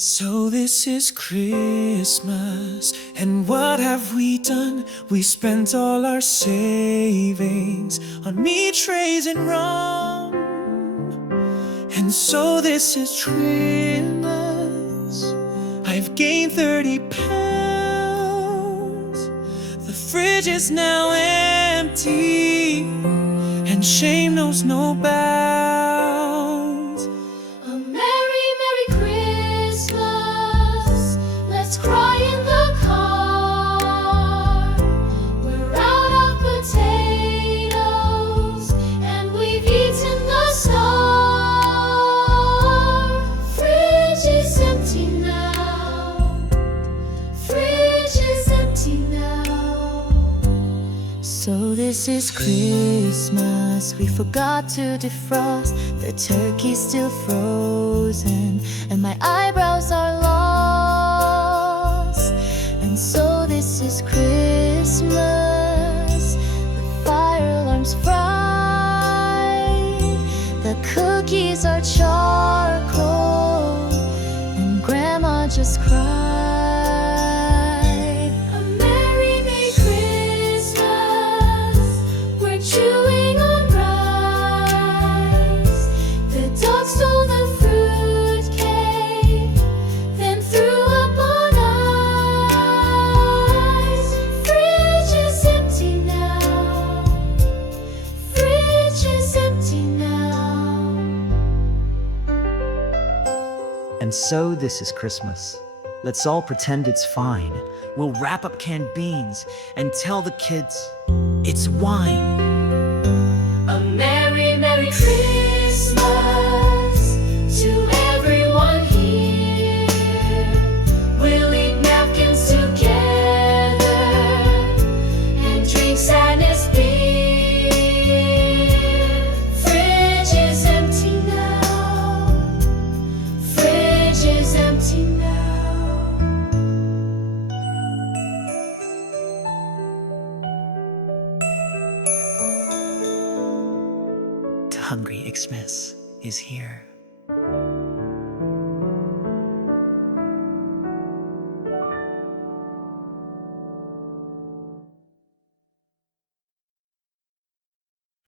So this is Christmas, and what have we done? We spent all our savings on meat trays and rum. And so this is Christmas, I've gained 30 pounds. The fridge is now empty, and shame knows no bounds. A merry, merry Christmas. Let's cry in the car. We're out of potatoes, and we've eaten the star. Fridge is empty now. Fridge is empty now. So this is Christmas. We forgot to defrost. The turkey's still frozen, and my eyebrows are lost. And so this is Christmas. The fire alarm's fried. The cookies are charcoal, and Grandma just cried. A merry, merry Christmas. We're chewing on rice. The dog stole the fruitcake, then threw up on ice. Fridge is empty now. Fridge is empty now. And so this is Christmas. Let's all pretend it's fine. We'll wrap up canned beans and tell the kids it's wine. A merry, merry Christmas to everyone here. We'll eat napkins together and drink sadness beer. Fridge is empty now. Fridge is empty now. The hungry Xmas is here.